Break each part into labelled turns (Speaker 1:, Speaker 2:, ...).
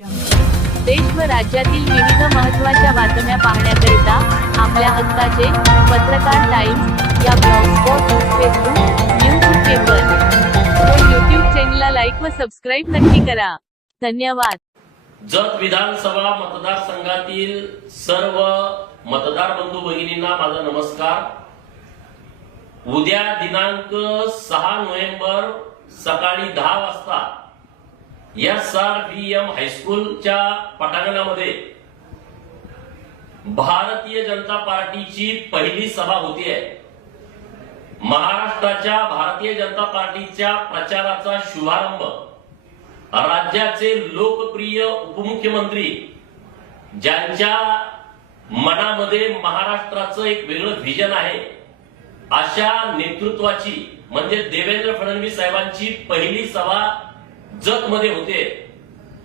Speaker 1: देश व राज्यातील विविध महत्त्वाच्या बातम्या पाहण्याकरिता आपल्या हक्काचे पत्रकार टाइम्स या ब्लॉगस्पॉट फेसबुक न्यूज पेपर व यूट्यूब चॅनलला लाईक व सबस्क्राईब नक्की करा. धन्यवाद.
Speaker 2: जत विधानसभा मतदारसंघातील सर्व मतदार बंधू भगिनींना माझा नमस्कार. उद्या दिनांक सहा नोव्हेंबर सकाळी दहा वाजता एस आर बी एम हायस्कूलच्या पटांगणामध्ये भारतीय जनता पार्टीची पहिली सभा होती आहे महाराष्ट्राच्या भारतीय जनता पार्टीच्या प्रचाराचा शुभारंभ. राज्याचे लोकप्रिय उपमुख्यमंत्री ज्यांच्या मनामध्ये महाराष्ट्राचं एक वेगळं व्हिजन आहे अशा नेतृत्वाची म्हणजे देवेंद्र फडणवीस साहेबांची पहिली सभा जगमध्ये होते.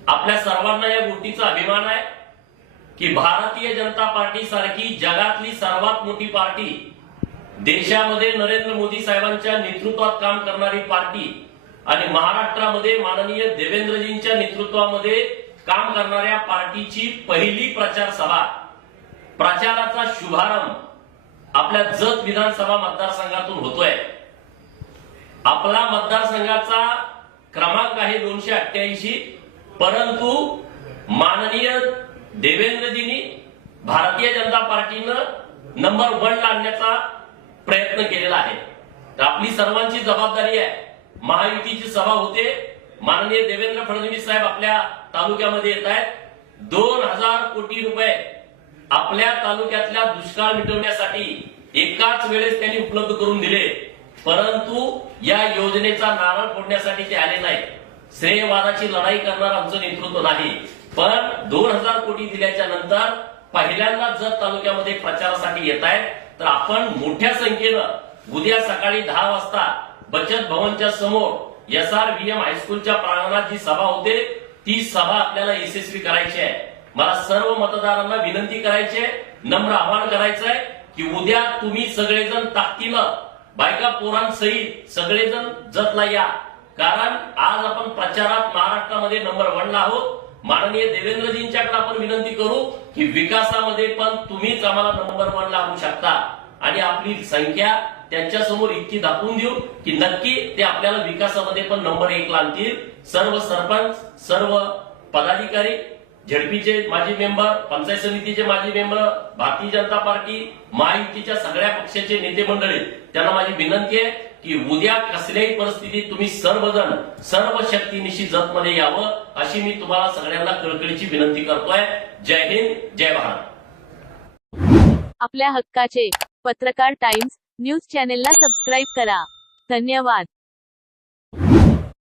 Speaker 2: आपल्या सर्वांना या गोष्टीचा अभिमान आहे की भारतीय जनता पार्टी सारखी जगातली सर्वात मोठी पार्टी देशामध्ये नरेंद्र मोदी साहेबांच्या नेतृत्वात काम करणारी पार्टी आणि महाराष्ट्रामध्ये माननीय देवेंद्रजींच्या नेतृत्वामध्ये काम करणाऱ्या पार्टीची पहिली प्रचार सभा प्रचाराचा शुभारंभ आपल्या जत विधानसभा मतदारसंघातून होतोय. आपला मतदारसंघाचा क्रमांक आहे दोनशे अठ्ठ्याऐंशी. परंतु माननीय देवेंद्रजींनी भारतीय जनता पार्टीनं नंबर वन आणण्याचा प्रयत्न केलेला आहे. तर आपली सर्वांची जबाबदारी आहे. महायुतीची सभा होते. माननीय देवेंद्र फडणवीस साहेब आपल्या तालुक्यामध्ये येत आहेत. दोन हजार कोटी रुपये आपल्या तालुक्यातल्या दुष्काळ मिटवण्यासाठी एकाच वेळेस त्यांनी उपलब्ध करून दिले. परंतु या योजनेचा नारळ फोडण्यासाठी ते आले नाही श्रेयवादाची लढाई करणार आमचं नेतृत्व नाही. पण दोन हजार कोटी दिल्याच्या नंतर पहिल्यांदा जत तालुक्यामध्ये प्रचारासाठी येत आहेत तर आपण मोठ्या संख्येनं उद्या सकाळी दहा वाजता बचत भवनच्या समोर एस आर व्ही एम हायस्कूलच्या प्रांगणात जी सभा होते ती सभा आपल्याला यशस्वी करायची आहे. मला सर्व मतदारांना विनंती करायची आहे नम्र आवाहन करायचं आहे की उद्या तुम्ही सगळेजण ताकदीनं बायका पोरांसहित सगळेजण जतला या. कारण आज आपण प्रचारात महाराष्ट्रामध्ये नंबर वनला आहोत. माननीय देवेंद्रजींच्याकडे आपण विनंती करू की विकासामध्ये पण तुम्हीच आम्हाला नंबर वन लागू शकता. आणि आपली संख्या त्यांच्यासमोर इतकी दाखवून देऊ की नक्की ते आपल्याला विकासामध्ये पण नंबर एक आणतील सर्व सरपंच सर्व पदाधिकारी झेडपीचे माजी मेंबर पंचायत समितीचे माजी मेंबर भारतीय जनता पार्टी महायुतीच्या सगळ्या पक्षाचे नेते मंडळी त्यांना माझी विनंती आहे की उद्या कसल्याही परिस्थितीत तुम्ही सर्वजण सर्व शक्तीनिशी जतमध्ये यावं अशी मी तुम्हाला सगळ्यांना कळकळीची विनंती करतोय. जय हिंद जय भारत.
Speaker 1: आपल्या हक्काचे पत्रकार टाइम्स न्यूज चॅनेलला सबस्क्राईब करा. धन्यवाद.